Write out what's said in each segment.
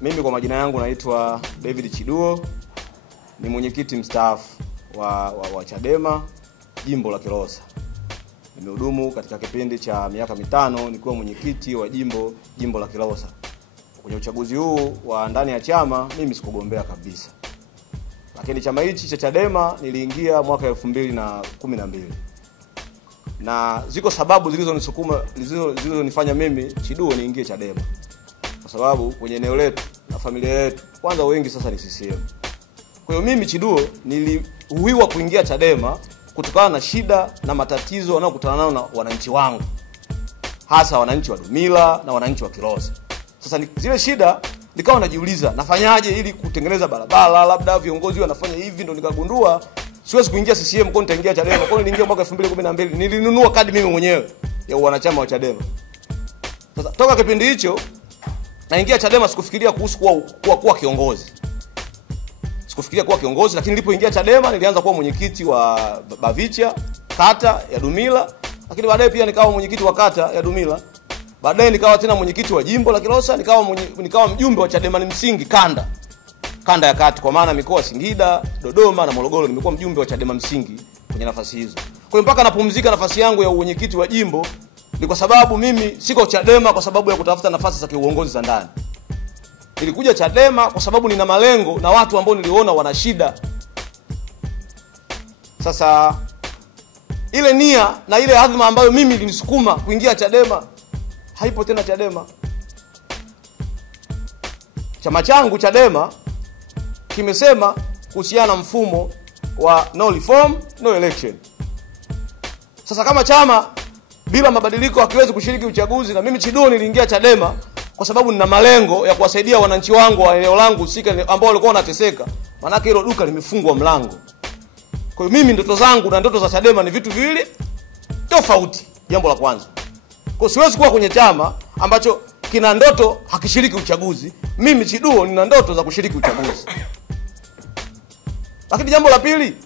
Mimi kwa majina yangu naitwa David Chiduo, ni mwenyekiti mstaafu wa Chadema jimbo la Kilosa. Nimehudumu katika kipindi cha miaka 5 nikiwa mwenyekiti wa jimbo la Kilosa. Kwenye uchaguzi huu wa ndani ya chama mimi sikugombea kabisa. Lakini chama hichi cha Chadema niliingia mwaka 2012. Na ziko sababu zilizonifanya mimi Chiduo niingie Chadema. Kwa sababu kwenye eneo letu na familia yetu kwanza wengi sasa ni CCM. Kwa hiyo mimi Chiduo niliuhiwa kuingia Chadema kutokana na shida na matatizo wanayokutana nao na wananchi wangu. Hasa wananchi wa Dumila na wananchi wa Kilosa. Sasa zile shida nikawa najiuliza nafanyaje ili kutengeneza barabara, labda viongozi wanafanya hivi, ndo nikagundua siwezi kuingia CCM kwa nitaingia Chadema. Kwa hiyo niliingia mwaka 2012, nilinunua kadi mimi mwenyewe ya wanachama wa Chadema. Sasa toka kipindi hicho naingia Chadema sikufikiria kuhusu kuwa kiongozi. Sikufikiria kuwa kiongozi, lakini nilipoingia Chadema nilianza kuwa mwenyekiti wa Bavicha kata ya Dumila, lakini baadaye pia nikawa mwenyekiti wa kata ya Dumila. Baadaye nikawa tena mwenyekiti wa jimbo la Kilosa, nikawa mjumbe wa Chadema ni msingi kanda ya kati, kwa maana mikoa Singida, Dodoma na Morogoro nimekuwa mjumbe wa Chadema msingi kwenye nafasi hizo. Kwa hiyo mpaka napumzika nafasi yangu ya mwenyekiti wa jimbo ni kwa sababu mimi siko Chadema kwa sababu ya kutafuta nafasi za kiuongozi za ndani. Nilikuja Chadema kwa sababu nina malengo na watu ambao niliona wana shida. Sasa ile nia na ile adhima ambayo mimi ilinisukuma kuingia Chadema haipo tena Chadema. Chama changu Chadema kimesema kuhusiana na mfumo wa no reform no election. Sasa kama chama bila mabadiliko hakiwezi kushiriki uchaguzi, na mimi Chiduo niliingia Chadema kwa sababu nina malengo ya kuwasaidia wananchi wangu wa eneo langu husika ambao walikuwa wanateseka. Maana yake hilo duka limefungwa mlango. Kwa hiyo mimi ndoto zangu na ndoto za Chadema ni vitu viwili tofauti. Jambo la kwanza, kwa siwezi kuwa kwenye chama ambacho kina ndoto hakishiriki uchaguzi. Mimi Chiduo nina ndoto za kushiriki uchaguzi. Lakini jambo la pili,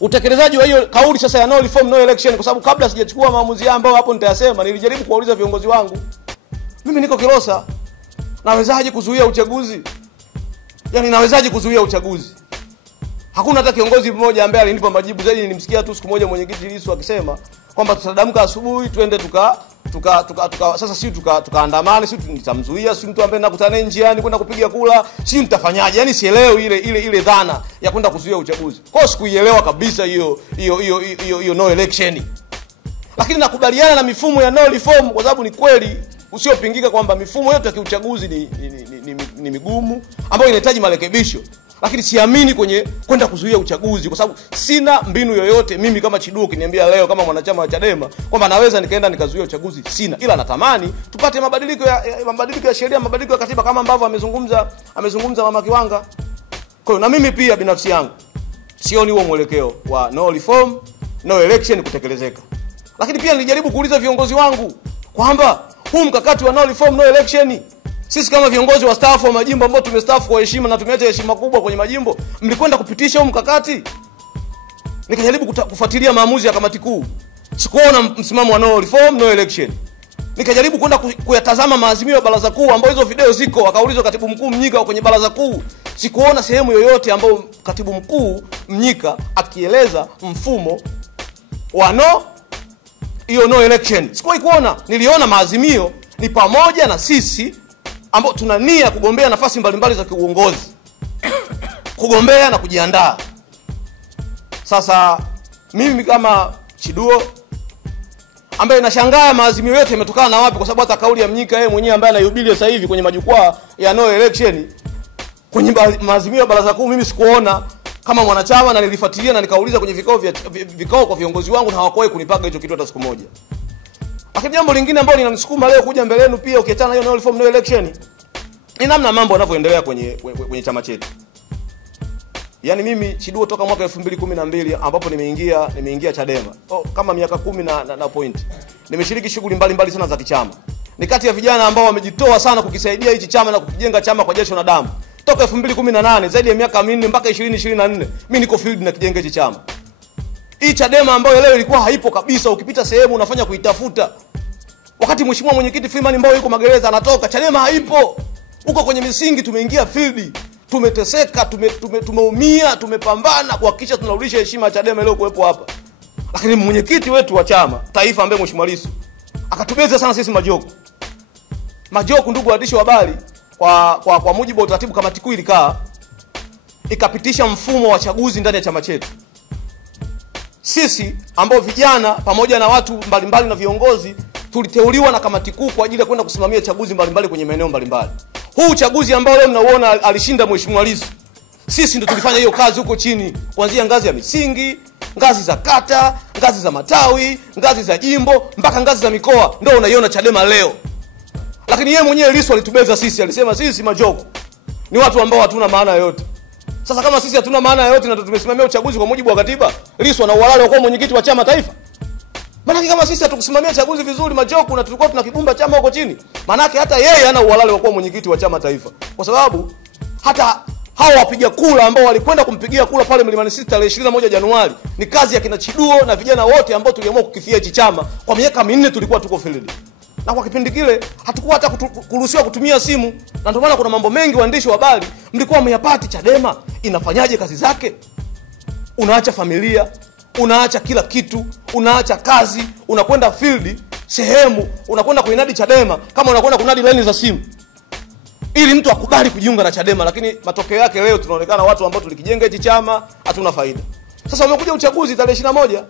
utekelezaji wa hiyo kauli sasa ya no reform no election, kwa sababu kabla sijachukua maamuzi ambayo hapo nitayasema, nilijaribu kuwauliza viongozi wangu, mimi niko Kilosa, nawezaje kuzuia uchaguzi? Yaani nawezaje kuzuia uchaguzi? Hakuna hata kiongozi mmoja ambaye alinipa majibu. Zaidi nilimsikia tu siku moja mwenyekiti Lissu akisema kwamba tutadamka asubuhi twende sasa sisi tukaandamane, sisi nitamzuia, sisi mtu ambaye nakutana njiani kwenda kupiga kula, sisi nitafanyaje? Yaani sielewi ile dhana ya kwenda kuzuia uchaguzi. Kwa hiyo sikuielewa kabisa hiyo no election. Lakini nakubaliana na mifumo ya no reform kwa sababu ni kweli usiopingika kwamba mifumo yote ya kiuchaguzi ni migumu ambayo inahitaji marekebisho. Lakini siamini kwenye kwenda kuzuia uchaguzi kwa sababu sina mbinu yoyote mimi kama Chiduo kiniambia leo kama mwanachama wa Chadema kwamba naweza nikaenda nikazuia uchaguzi. Sina, ila natamani tupate mabadiliko ya sheria, mabadiliko ya katiba kama ambavyo amezungumza Mama Kiwanga. Kwa hiyo na mimi pia binafsi yangu sioni huo mwelekeo wa no reform no election kutekelezeka. Lakini pia nilijaribu kuuliza viongozi wangu kwamba huu mkakati wa no reform no election, sisi kama viongozi wa staff wa majimbo ambao tumestaafu kwa heshima na tumeacha heshima kubwa kwenye majimbo, mlikwenda kupitisha huu mkakati? Nikajaribu kufuatilia maamuzi ya kamati kuu, sikuona msimamo wa no reform no election. Nikajaribu kwenda kuyatazama maazimio ya baraza kuu ambapo hizo video ziko, akaulizwa katibu mkuu Mnyika kwenye baraza kuu. Sikuona sehemu yoyote ambayo katibu mkuu Mnyika akieleza mfumo wa no election. Sikuwahi kuona. Niliona maazimio ni pamoja na sisi ambao tuna nia kugombea nafasi mbalimbali za kiuongozi, kugombea na kujiandaa. Sasa mimi kama Chiduo ambaye nashangaa maazimio yote yametokana na wapi, kwa sababu hata kauli ya Mnyika yeye mwenyewe ambaye anayubilia sasa hivi kwenye majukwaa ya no election kwenye maazimio ya baraza kuu mimi sikuona kama mwanachama, na nilifuatilia na nikauliza kwenye vikao kwa viongozi wangu na hawakuwahi kunipaga hicho kitu hata siku moja. Lakini jambo lingine ambalo linanisukuma leo kuja mbele yenu pia ukiachana hiyo no reform no election ni namna mambo yanavyoendelea kwenye chama chetu. Yaani mimi Chiduo toka mwaka 2012 ambapo nimeingia Chadema. Kama miaka 10 na point. Nimeshiriki shughuli mbalimbali sana za kichama. Ni kati ya vijana ambao wamejitoa sana kukisaidia hichi chama na kukijenga chama kwa jasho na damu. Toka 2018 zaidi ya miaka 4 mpaka 2024 mimi niko field na kijenga hichi chama. Hii Chadema ambayo leo ilikuwa haipo kabisa, ukipita sehemu unafanya kuitafuta. Wakati mheshimiwa mwenyekiti Freeman Mbowe yuko magereza anatoka, Chadema haipo. Uko kwenye misingi tumeingia field, tumeteseka, tumeumia, tumepambana kuhakikisha tunarudisha heshima ya Chadema leo kuwepo hapa. Lakini mwenyekiti wetu wa chama taifa ambaye Mheshimiwa Lissu akatubeza sana sisi Majoko. Majoko, ndugu waandishi wa habari, kwa mujibu wa utaratibu, kamati kuu ilikaa ikapitisha mfumo wa chaguzi ndani ya chama chetu. Sisi ambao vijana pamoja na watu mbalimbali na viongozi tuliteuliwa na kamati kuu kwa ajili ya kwenda kusimamia chaguzi mbalimbali kwenye maeneo mbalimbali. Huu uchaguzi ambao leo mnaona alishinda Mheshimiwa Lissu, sisi ndio tulifanya hiyo kazi huko chini, kuanzia ngazi ya misingi, ngazi za kata, ngazi za matawi, ngazi za jimbo, mpaka ngazi za mikoa. Ndio unaiona Chadema leo. Lakini yeye mwenyewe Lissu alitubeza sisi, alisema sisi Majoko ni watu ambao hatuna maana yoyote. Sasa kama sisi hatuna maana yoyote na tumesimamia uchaguzi kwa mujibu wa katiba, Lissu ana uhalali wa kuwa mwenyekiti wa chama taifa? Maana kama sisi hatukusimamia chaguzi vizuri Majoko, na tulikuwa tunakibumba chama huko chini, maana hata yeye hana uhalali wa kuwa mwenyekiti wa chama taifa. Kwa sababu hata hao wapiga kura ambao walikwenda kumpigia kura pale Mlimani City tarehe 21 Januari ni kazi ya kina Chiduo na vijana wote ambao tuliamua kukifia hichi chama. Kwa miaka 4 tulikuwa tuko field. Na kwa kipindi kile hatakuwa hata kuruhusiwa kutumia simu. Na ndio maana kuna mambo mengi waandishi wa habari mlikuwa mmeyapati. Chadema inafanyaje kazi zake? Unaacha familia, unaacha kila kitu, unaacha kazi, unakwenda field sehemu, unakwenda kuinadi Chadema kama unakwenda kunadi laini za simu ili mtu akubali kujiunga na Chadema. Lakini matokeo yake leo tunaonekana watu ambao tulikijenga hichi chama hatuna faida. Sasa umekuja uchaguzi tarehe 21.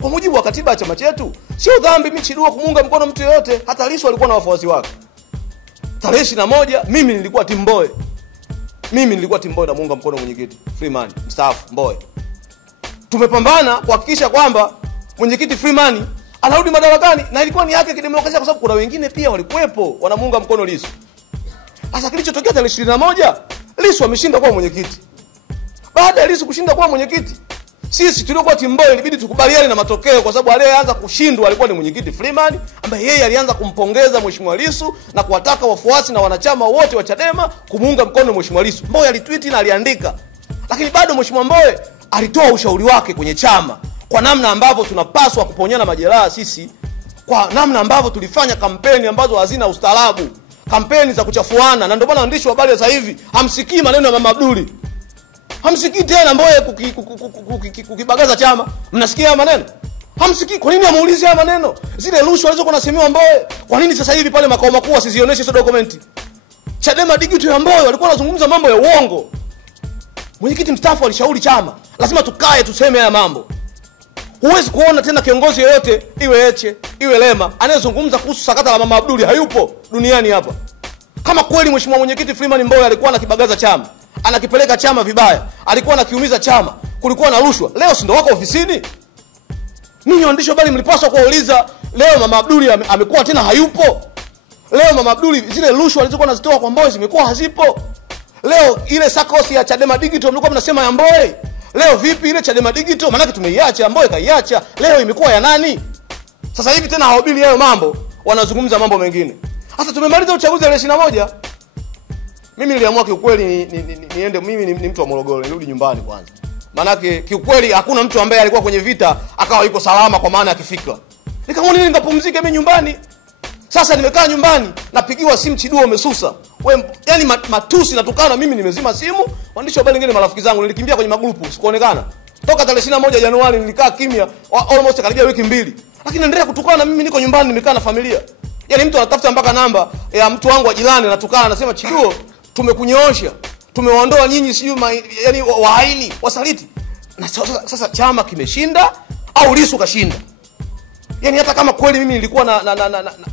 Kwa mujibu wa katiba ya chama chetu, sio dhambi mimi Chiduo kumuunga mkono mtu yeyote. Hata Lissu alikuwa na wafuasi wake. Tarehe 21 mimi nilikuwa timu Mbowe. Mimi nilikuwa timu Mbowe na muunga mkono mwenyekiti Freeman mstaafu Mbowe. Tumepambana kuhakikisha kwamba mwenyekiti Freeman anarudi madarakani, na ilikuwa ni yake kidemokrasia kwa sababu kuna wengine pia walikuwepo wanamuunga mkono Lissu. Sasa kilichotokea tarehe 21, Lissu ameshinda kuwa mwenyekiti. Baada ya Lissu kushinda kuwa mwenyekiti, sisi tuliokuwa timu Mbowe ilibidi tukubaliane na matokeo, kwa sababu aliyeanza kushindwa alikuwa ni mwenyekiti Freeman, ambaye yeye alianza kumpongeza Mheshimiwa Lissu na kuwataka wafuasi na wanachama wote wa Chadema kumuunga mkono Mheshimiwa Lissu. Mbowe alitweet na aliandika. Lakini bado Mheshimiwa Mbowe alitoa ushauri wake kwenye chama kwa namna ambavyo tunapaswa kuponyana majeraha sisi, kwa namna ambavyo tulifanya kampeni ambazo hazina ustaarabu, kampeni za kuchafuana. Na ndio maana waandishi wa habari sasa hivi hamsikii maneno ya Mama Abduli. Hamsikii tena Mbowe kukibagaza chama. Mnasikia maneno? Hamsikii. Kwa nini amuulizi haya maneno? Zile rushwa alizokuwa anasemewa Mbowe, kwa nini sasa hivi pale makao makuu asizioneshe hizo dokumenti? Chadema digital ya Mbowe walikuwa wanazungumza mambo ya uongo. Mwenyekiti mstaafu alishauri chama, lazima tukae tuseme haya mambo. Huwezi kuona tena kiongozi yoyote, iwe Heche, iwe Lema, anayezungumza kuhusu sakata la Mama Abduli. Hayupo duniani hapa. Kama kweli Mheshimiwa mwenyekiti Freeman Mbowe alikuwa anakibagaza chama, anakipeleka chama vibaya, alikuwa anakiumiza chama, kulikuwa na rushwa, leo si ndio wako ofisini? Ninyi waandishi habari mlipaswa kuuliza, leo Mama Abduli amekuwa tena hayupo? Leo Mama Abduli zile rushwa alizokuwa anazitoa kwa Mbowe zimekuwa hazipo? Leo ile sakosi ya Chadema digital mlikuwa mnasema ya Mbowe, leo vipi ile Chadema digital? Maana tumeiacha, Mbowe kaiacha, leo imekuwa ya nani? Sasa hivi tena hawabili hayo mambo, wanazungumza mambo mengine. Sasa tumemaliza uchaguzi wa 21. Mimi niliamua kiukweli niende, mimi ni mtu wa Morogoro, nirudi nyumbani kwanza. Maana kiukweli hakuna mtu ambaye alikuwa kwenye vita akawa yuko salama kwa maana ya kifikra. Nikaona nini nikapumzike mimi nyumbani. Sasa nimekaa nyumbani, napigiwa simu, Chiduo umesusa. Yani matusi natukana, mimi nimezima simu. Waandishi wa habari wengine marafiki zangu nilikimbia kwenye magrupu, sikuonekana. Toka tarehe 21 Januari nilikaa kimya almost karibia wiki 2. Lakini naendelea kutukana, mimi niko nyumbani nimekaa na familia. Yani mtu anatafuta mpaka namba ya mtu wangu wa jirani anatukana, anasema Chiduo tumekunyoosha, tumewaondoa nyinyi siyo yani wahaini, wasaliti. Na sasa chama kimeshinda au Lissu kashinda? Yani hata kama kweli mimi nilikuwa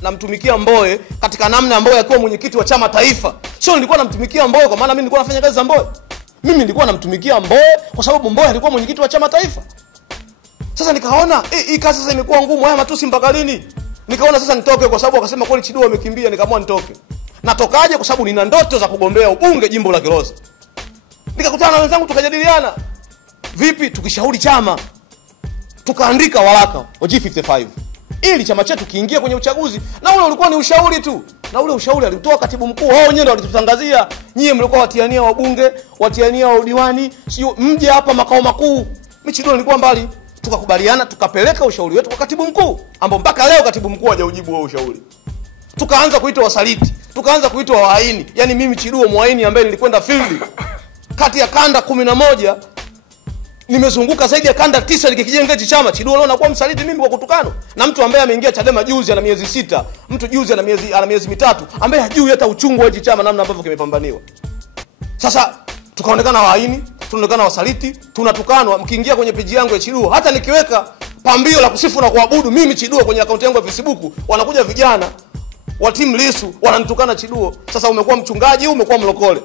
namtumikia Mbowe katika namna Mbowe akiwa mwenyekiti wa chama taifa, sio nilikuwa namtumikia Mbowe kwa maana mimi nilikuwa nafanya kazi za Mbowe. Mimi nilikuwa namtumikia Mbowe kwa sababu Mbowe alikuwa mwenyekiti wa chama taifa. Sasa nikaona hii kazi sasa imekuwa ngumu, haya matusi mpaka lini? Nikaona sasa nitoke, kwa sababu akasema kweli Chiduo amekimbia, nikaamua nitoke. Natokaje? Kwa sababu nina ndoto za kugombea ubunge jimbo la Kilosa. Nikakutana na wenzangu tukajadiliana, vipi tukishauri chama, tukaandika waraka wa G55 ili chama chetu kiingie kwenye uchaguzi. Na ule ulikuwa ni ushauri tu, na ule ushauri alitoa katibu mkuu. Wao wenyewe walitutangazia, nyie mlikuwa watiania wabunge, watiania wa udiwani, sio mje hapa makao makuu. Mimi Chiduo nilikuwa mbali. Tukakubaliana, tukapeleka ushauri wetu kwa katibu mkuu, ambao mpaka leo katibu mkuu hajaujibu huo ushauri. Tukaanza kuita wasaliti, tukaanza kuitwa wahaini. Yaani mimi Chiduo mwaini ambaye nilikwenda field kati ya kanda 11 nimezunguka zaidi ya kanda 9 nikikijenga hichi chama. Chiduo leo nakuwa msaliti mimi kwa kutukano na mtu ambaye ameingia Chadema juzi ana miezi 6, mtu juzi ana miezi 3, ambaye hajui hata uchungu wa hichi chama namna ambavyo kimepambaniwa. Sasa tukaonekana wahaini, tunaonekana wasaliti, tunatukanwa. Mkiingia kwenye peji yangu ya Chiduo, hata nikiweka pambio la kusifu na kuabudu mimi Chiduo kwenye akaunti yangu ya Facebook, wanakuja vijana wa timu Lissu wananitukana Chiduo. Sasa umekuwa mchungaji, umekuwa mlokole.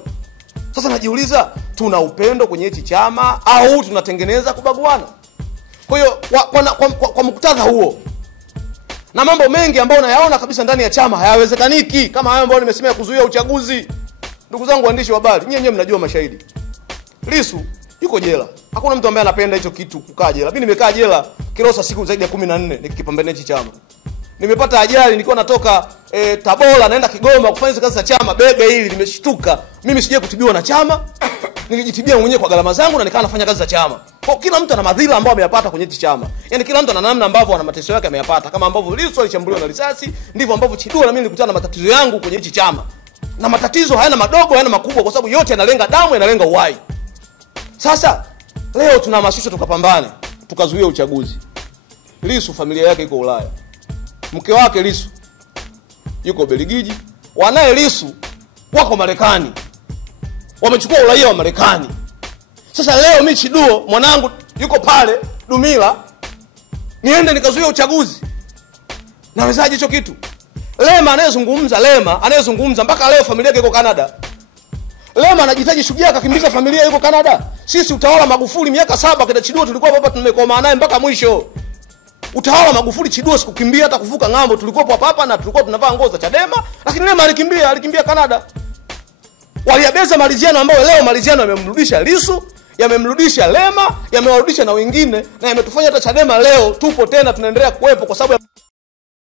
Sasa najiuliza, tuna upendo kwenye hichi chama au tunatengeneza kubaguana? Kwa hiyo kwa muktadha huo na mambo mengi ambayo nayaona kabisa ndani ya chama hayawezekaniki, kama hayo ambayo nimesema kuzuia uchaguzi. Ndugu zangu waandishi wa habari, nyinyi mnajua mashahidi. Lissu yuko jela. Hakuna mtu ambaye anapenda hicho kitu kukaa jela. Mimi nimekaa jela Kilosa siku zaidi ya 14 nikipambania hichi chama. Nimepata ajali nilikuwa natoka Tabora naenda Kigoma kufanya kazi za chama, bega hili nimeshtuka. Mimi sije kutibiwa na chama. Nilijitibia mwenyewe kwa gharama zangu na nikaa nafanya kazi za chama. Kwa kila mtu ana madhila ambayo ameyapata kwenye hichi chama. Yaani kila mtu ana namna ambavyo ana mateso yake ameyapata. Kama ambavyo Lissu alishambuliwa na risasi, ndivyo ambavyo Chiduo na mimi nilikutana na matatizo yangu kwenye hichi chama. Na matatizo hayana madogo, hayana makubwa, kwa sababu yote yanalenga damu, yanalenga uhai. Sasa leo tunahamasishwa tukapambane, tukazuia uchaguzi. Lissu familia yake iko Ulaya. Mke wake Lissu yuko Belgiji, wanae Lissu wako Marekani. Wamechukua uraia wa Marekani. Sasa leo mimi Chiduo mwanangu yuko pale Dumila, niende nikazuia uchaguzi. Nawezaje hicho kitu? Lema anayezungumza mpaka leo familia yake iko Canada. Lema anajitaji shujaa akakimbiza familia yuko Canada. Sisi utawala Magufuli miaka 7 kina Chiduo tulikuwa hapa tumekoma naye mpaka mwisho. Utawala Magufuli Chiduo sikukimbia hata kuvuka ngambo, tulikuwa hapa na tulikuwa tunavaa nguo za Chadema, lakini Lema alikimbia Canada. Waliabeza maliziano ambayo leo maliziano yamemrudisha Lissu, yamemrudisha Lema, yamewarudisha na wengine, na yametufanya hata Chadema leo tupo tena tunaendelea kuwepo kwa sababu